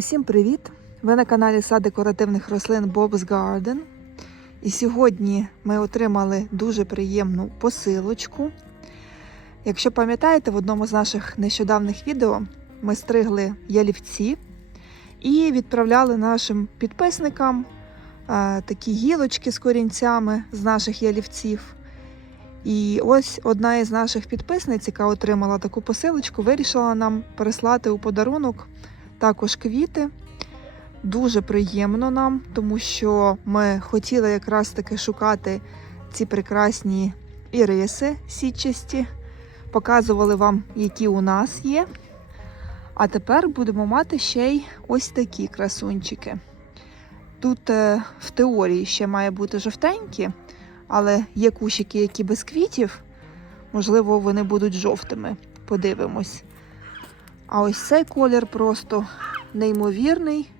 Усім привіт! Ви на каналі Сад декоративних рослин Bob's Garden. І сьогодні ми отримали дуже приємну посилочку. Якщо пам'ятаєте, в одному з наших нещодавних відео ми стригли ялівці і відправляли нашим підписникам е, такі гілочки з корінцями з наших ялівців. І ось одна із наших підписниць, яка отримала таку посилочку, вирішила нам переслати у подарунок також квіти. Дуже приємно нам, тому що ми хотіли якраз таки шукати ці прекрасні іриси сітчасті, показували вам, які у нас є. А тепер будемо мати ще й ось такі красунчики. Тут е, в теорії ще має бути жовтенькі, але є кущики, які без квітів. Можливо, вони будуть жовтими. Подивимось. А ось цей колір просто неймовірний.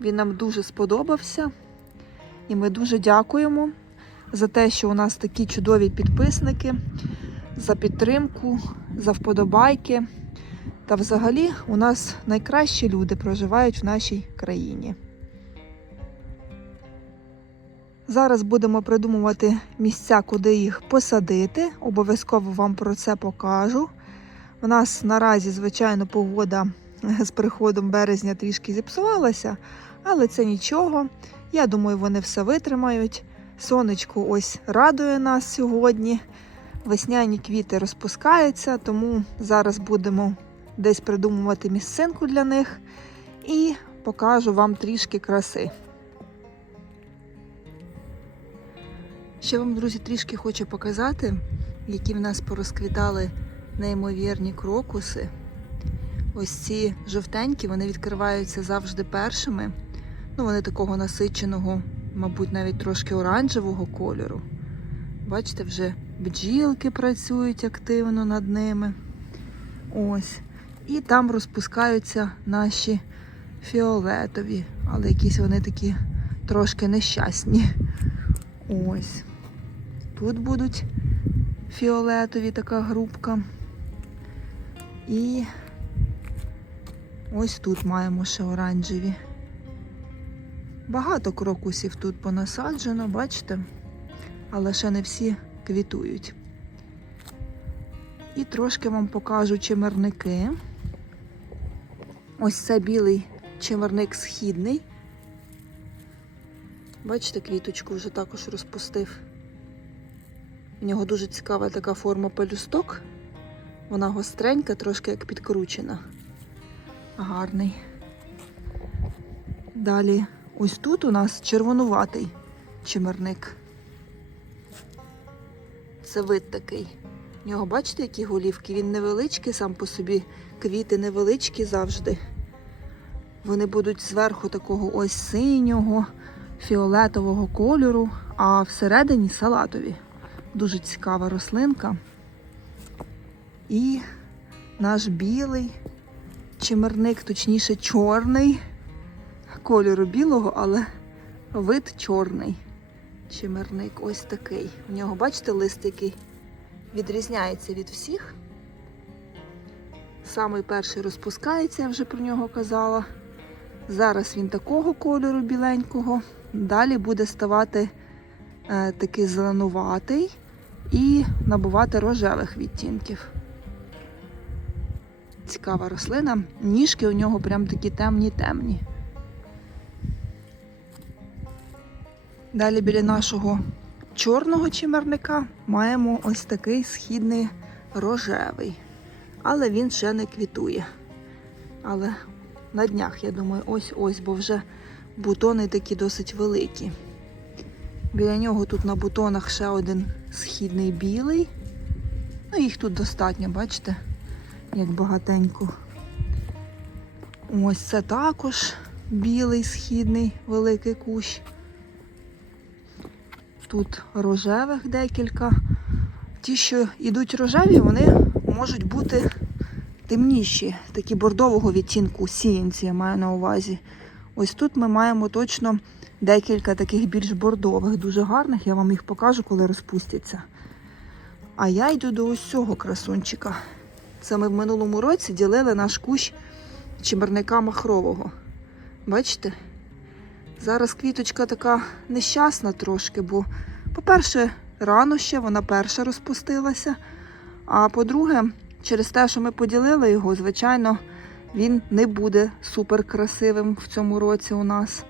Він нам дуже сподобався. І ми дуже дякуємо за те, що у нас такі чудові підписники, за підтримку, за вподобайки. Та взагалі у нас найкращі люди проживають в нашій країні. Зараз будемо придумувати місця, куди їх посадити. Обов'язково вам про це покажу. У нас наразі, звичайно, погода з приходом березня трішки зіпсувалася, але це нічого. Я думаю, вони все витримають. Сонечко ось радує нас сьогодні. Весняні квіти розпускаються, тому зараз будемо десь придумувати місцинку для них і покажу вам трішки краси. Ще вам, друзі, трішки хочу показати, які в нас порозквітали неймовірні крокуси. Ось ці жовтенькі, вони відкриваються завжди першими. Ну, вони такого насиченого, мабуть, навіть трошки оранжевого кольору. Бачите, вже бджілки працюють активно над ними. Ось. І там розпускаються наші фіолетові, але якісь вони такі трошки нещасні. Ось. Тут будуть фіолетові така грубка. І ось тут маємо ще оранжеві. Багато крокусів тут понасаджено, бачите? Але ще не всі квітують. І трошки вам покажу чимерники. Ось це білий чимерник східний. Бачите, квіточку вже також розпустив. У нього дуже цікава така форма пелюсток. Вона гостренька, трошки як підкручена. Гарний. Далі ось тут у нас червонуватий чимерник. Це вид такий. У нього, бачите, які голівки? Він невеличкий, сам по собі квіти невеличкі завжди. Вони будуть зверху такого ось синього, фіолетового кольору, а всередині салатові. Дуже цікава рослинка. І наш білий чимерник, точніше, чорний, кольору білого, але вид чорний. Чимерник ось такий. У нього, бачите, лист, який відрізняється від всіх. Самий перший розпускається, я вже про нього казала. Зараз він такого кольору біленького. Далі буде ставати е, такий зеленуватий і набувати рожевих відтінків. Цікава рослина. Ніжки у нього прям такі темні-темні. Далі біля нашого чорного чимерника маємо ось такий східний рожевий. Але він ще не квітує. Але на днях, я думаю, ось-ось, бо вже бутони такі досить великі. Біля нього тут на бутонах ще один східний білий. Ну, їх тут достатньо, бачите, як багатенько. Ось це також білий східний великий кущ. Тут рожевих декілька. Ті, що йдуть рожеві, вони можуть бути темніші, такі бордового відтінку, сіянці я маю на увазі. Ось тут ми маємо точно декілька таких більш бордових, дуже гарних. Я вам їх покажу, коли розпустяться. А я йду до ось цього красунчика. Це ми в минулому році ділили наш кущ чимерника махрового. Бачите? Зараз квіточка така нещасна трошки, бо, по-перше, рано ще вона перша розпустилася. А по-друге, через те, що ми поділили його, звичайно, він не буде супер красивим в цьому році у нас.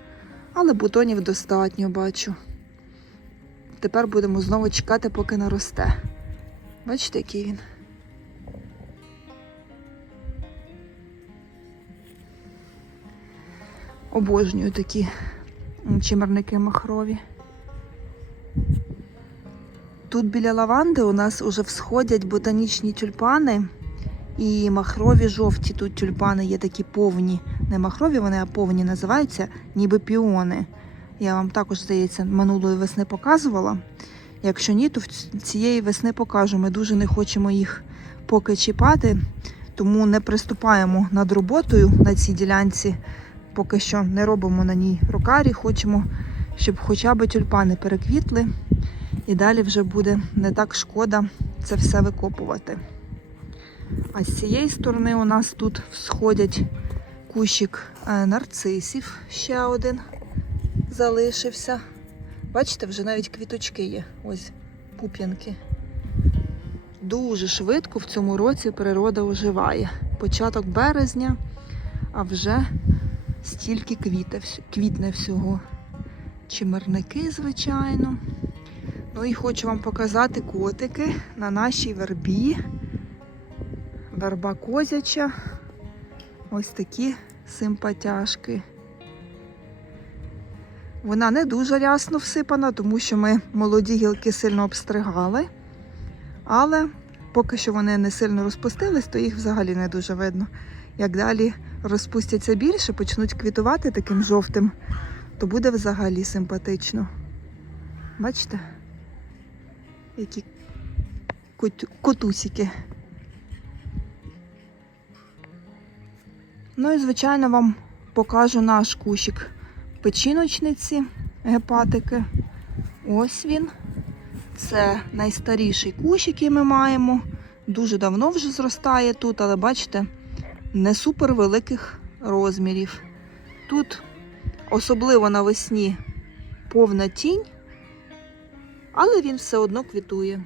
Але бутонів достатньо бачу. Тепер будемо знову чекати, поки наросте. Бачите, який він? Обожнюю такі чимерники махрові. Тут біля лаванди у нас уже всходять ботанічні тюльпани і махрові жовті тут тюльпани є такі повні. Не махрові вони, а повні називаються, ніби піони. Я вам також, здається, минулої весни показувала. Якщо ні, то цієї весни покажу. Ми дуже не хочемо їх поки чіпати, тому не приступаємо над роботою на цій ділянці. Поки що не робимо на ній рукарі. Хочемо, щоб хоча б тюльпани переквітли. І далі вже буде не так шкода це все викопувати. А з цієї сторони у нас тут всходять кущик е, нарцисів, ще один залишився. Бачите, вже навіть квіточки є. Ось пуп'янки. Дуже швидко в цьому році природа оживає. Початок березня, а вже стільки квіте, вс- квітне всього. Чимерники, звичайно. Ну і хочу вам показати котики на нашій вербі. Верба козяча. Ось такі симпатяшки. Вона не дуже рясно всипана, тому що ми молоді гілки сильно обстригали. Але поки що вони не сильно розпустились, то їх взагалі не дуже видно. Як далі розпустяться більше, почнуть квітувати таким жовтим, то буде взагалі симпатично. Бачите? Які котусики. Ну і, звичайно, вам покажу наш кущик печіночниці, гепатики. Ось він. Це найстаріший кущ, який ми маємо. Дуже давно вже зростає тут, але бачите, не супер великих розмірів. Тут, особливо навесні, повна тінь, але він все одно квітує.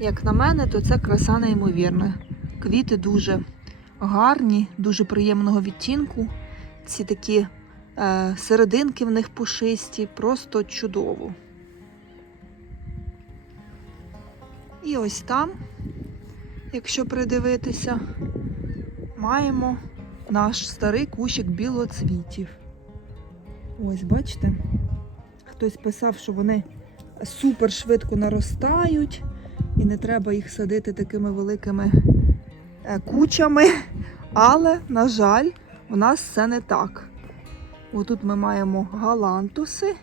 Як на мене, то це краса неймовірна. Квіти дуже гарні, дуже приємного відтінку. Ці такі е, серединки в них пушисті, просто чудово. Ось там, якщо придивитися, маємо наш старий кущик білоцвітів. Ось, бачите? Хтось писав, що вони супер швидко наростають, і не треба їх садити такими великими е, кучами. Але, на жаль, у нас це не так. Отут ми маємо галантуси.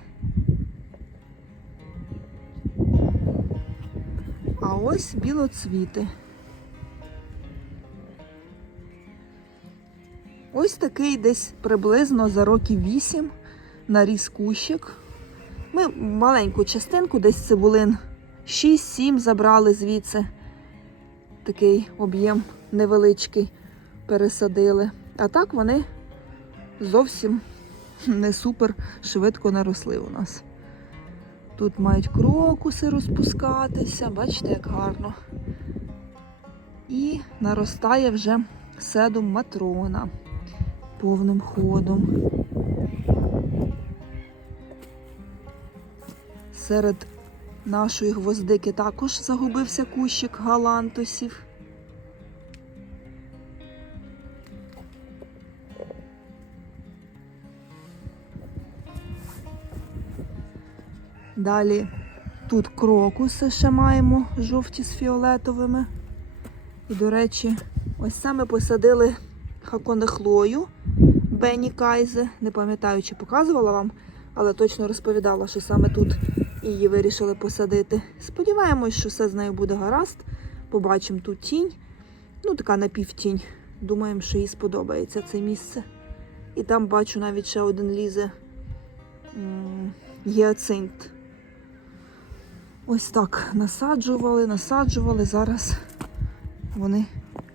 Ось білоцвіти. Ось такий десь приблизно за років 8 наріс кущик. Ми маленьку частинку, десь цибулин 6-7 забрали звідси. Такий об'єм невеличкий пересадили. А так вони зовсім не супер швидко наросли у нас. Тут мають крокуси розпускатися, бачите, як гарно. І наростає вже седум матрона повним ходом. Серед нашої гвоздики також загубився кущик галантусів. Далі тут крокуси ще маємо жовті з фіолетовими. І, до речі, ось саме посадили хаконехлою Бенні Кайзе. Не пам'ятаю, чи показувала вам, але точно розповідала, що саме тут її вирішили посадити. Сподіваємось, що все з нею буде гаразд. Побачимо тут тінь. Ну, така напівтінь. Думаємо, що їй сподобається це місце. І там бачу навіть ще один лізе гіацинт. Ось так насаджували, насаджували. Зараз вони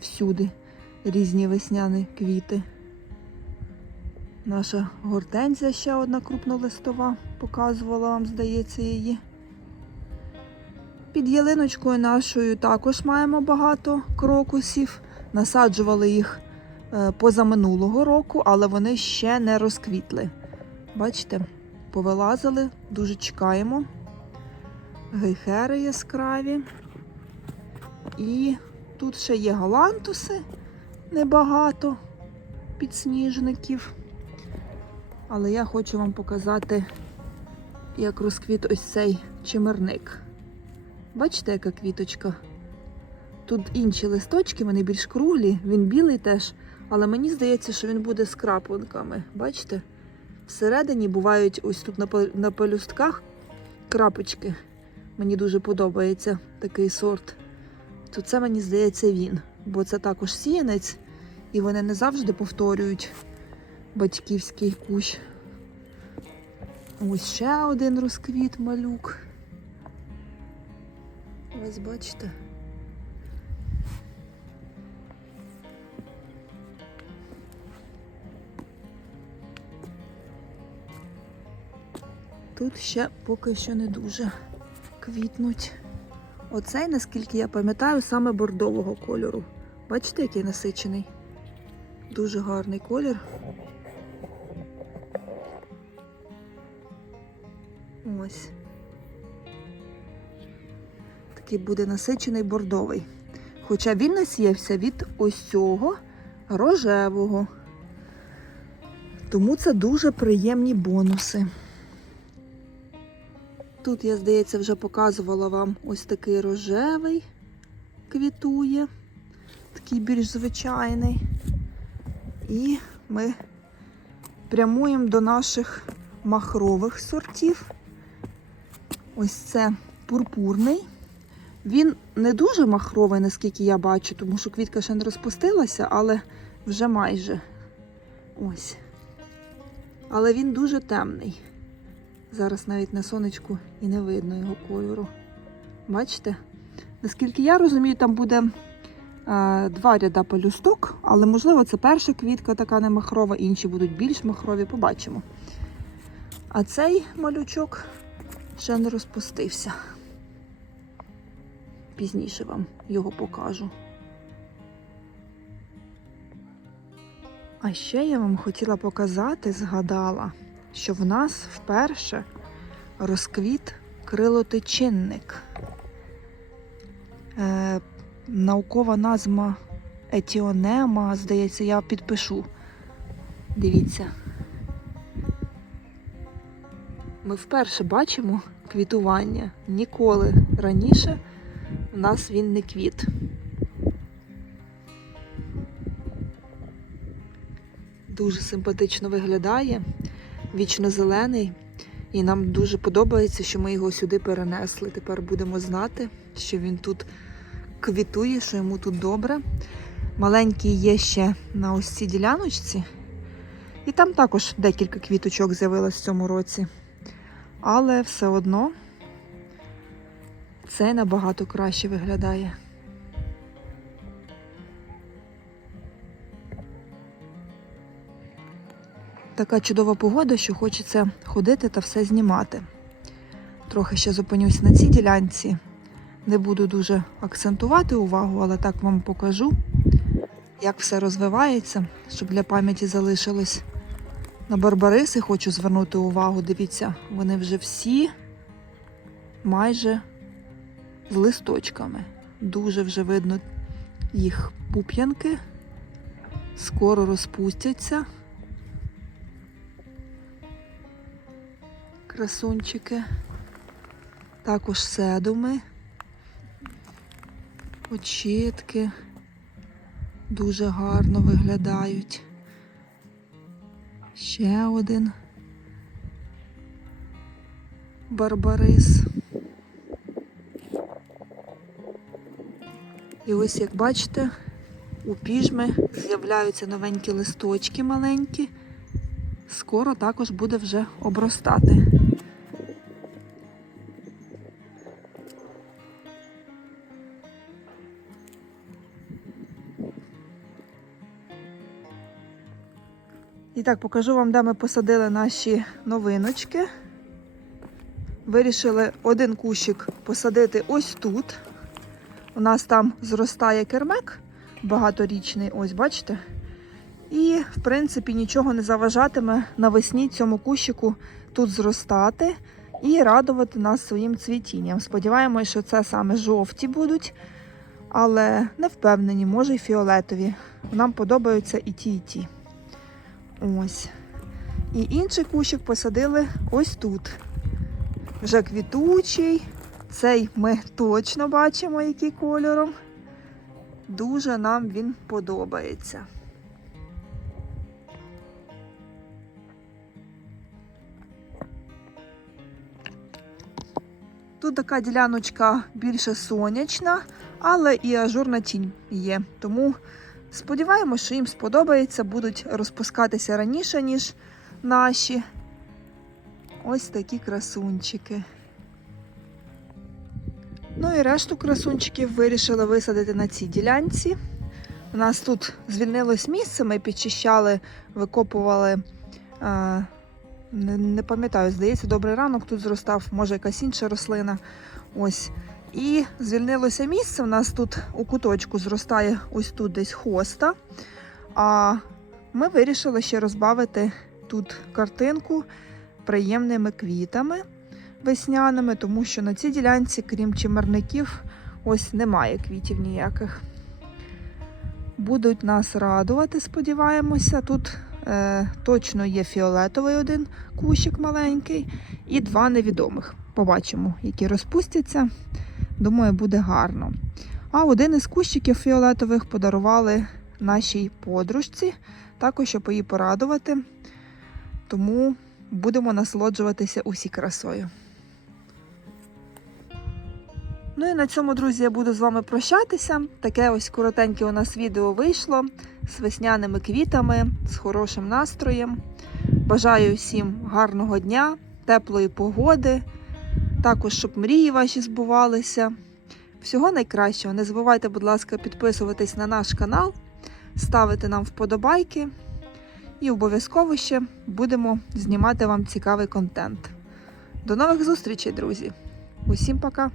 всюди різні весняні квіти. Наша гортензія ще одна крупнолистова, показувала вам, здається, її. Під ялиночкою нашою також маємо багато крокусів. Насаджували їх е, позаминулого року, але вони ще не розквітли. Бачите, повилазили, дуже чекаємо. Гейхери яскраві. І тут ще є галантуси небагато підсніжників. Але я хочу вам показати, як розквіт ось цей чимерник. Бачите, яка квіточка? Тут інші листочки, вони більш круглі, він білий теж, але мені здається, що він буде з крапинками. Бачите? Всередині бувають ось тут на пелюстках крапочки. Мені дуже подобається такий сорт. То це мені здається він, бо це також сіянець, і вони не завжди повторюють батьківський кущ. Ось ще один розквіт малюк. Ось бачите. Тут ще поки що не дуже квітнуть. Оцей, наскільки я пам'ятаю, саме бордового кольору. Бачите, який насичений? Дуже гарний колір. Ось. Такий буде насичений бордовий. Хоча він насіявся від ось цього рожевого. Тому це дуже приємні бонуси. Тут, я, здається, вже показувала вам ось такий рожевий квітує, такий більш звичайний. І ми прямуємо до наших махрових сортів. Ось це пурпурний. Він не дуже махровий, наскільки я бачу, тому що квітка ще не розпустилася, але вже майже ось. Але він дуже темний. Зараз навіть на сонечку і не видно його кольору. Бачите? Наскільки я розумію, там буде е, два ряда пелюсток, але можливо це перша квітка така не махрова, інші будуть більш махрові, побачимо. А цей малючок ще не розпустився. Пізніше вам його покажу. А ще я вам хотіла показати, згадала, що в нас вперше розквіт крилотичинник. Е, наукова назва етіонема, здається, я підпишу. Дивіться. Ми вперше бачимо квітування. Ніколи раніше в нас він не квіт. Дуже симпатично виглядає, вічно зелений. І нам дуже подобається, що ми його сюди перенесли. Тепер будемо знати, що він тут квітує, що йому тут добре. Маленький є ще на ось цій діляночці. І там також декілька квіточок з'явилось в цьому році. Але все одно це набагато краще виглядає. Така чудова погода, що хочеться ходити та все знімати. Трохи ще зупинюсь на цій ділянці. Не буду дуже акцентувати увагу, але так вам покажу, як все розвивається, щоб для пам'яті залишилось. На барбариси хочу звернути увагу. Дивіться, вони вже всі майже з листочками. Дуже вже видно їх пуп'янки. Скоро розпустяться. Красунчики. Також седуми, очітки дуже гарно виглядають. Ще один барбарис. І ось, як бачите, у піжми з'являються новенькі листочки маленькі. Скоро також буде вже обростати. І так, покажу вам, де ми посадили наші новиночки. Вирішили один кущик посадити ось тут. У нас там зростає кермек багаторічний, ось бачите. І, в принципі, нічого не заважатиме навесні цьому кущику тут зростати і радувати нас своїм цвітінням. Сподіваємось, що це саме жовті будуть, але не впевнені, може й фіолетові. Нам подобаються і ті, і ті. Ось. І інший кущик посадили ось тут. Вже квітучий. Цей ми точно бачимо, який кольором. Дуже нам він подобається. Тут така діляночка більше сонячна, але і ажурна тінь є. Тому сподіваємося, що їм сподобається, будуть розпускатися раніше, ніж наші. Ось такі красунчики. Ну і решту красунчиків вирішили висадити на цій ділянці. У нас тут звільнилось місце, ми підчищали, викопували. Е, не, не пам'ятаю, здається, добрий ранок тут зростав, може якась інша рослина. Ось. І звільнилося місце. У нас тут у куточку зростає ось тут десь хоста. А ми вирішили ще розбавити тут картинку приємними квітами весняними, тому що на цій ділянці, крім чимерників, ось немає квітів ніяких. Будуть нас радувати, сподіваємося. Тут е, точно є фіолетовий один кущик маленький і два невідомих. Побачимо, які розпустяться. Думаю, буде гарно. А один із кущиків фіолетових подарували нашій подружці, також щоб її порадувати. Тому будемо насолоджуватися усі красою. Ну і на цьому, друзі, я буду з вами прощатися. Таке ось коротеньке у нас відео вийшло з весняними квітами, з хорошим настроєм. Бажаю всім гарного дня, теплої погоди, також, щоб мрії ваші збувалися. Всього найкращого. Не забувайте, будь ласка, підписуватись на наш канал, ставити нам вподобайки. І обов'язково ще будемо знімати вам цікавий контент. До нових зустрічей, друзі! Усім пока!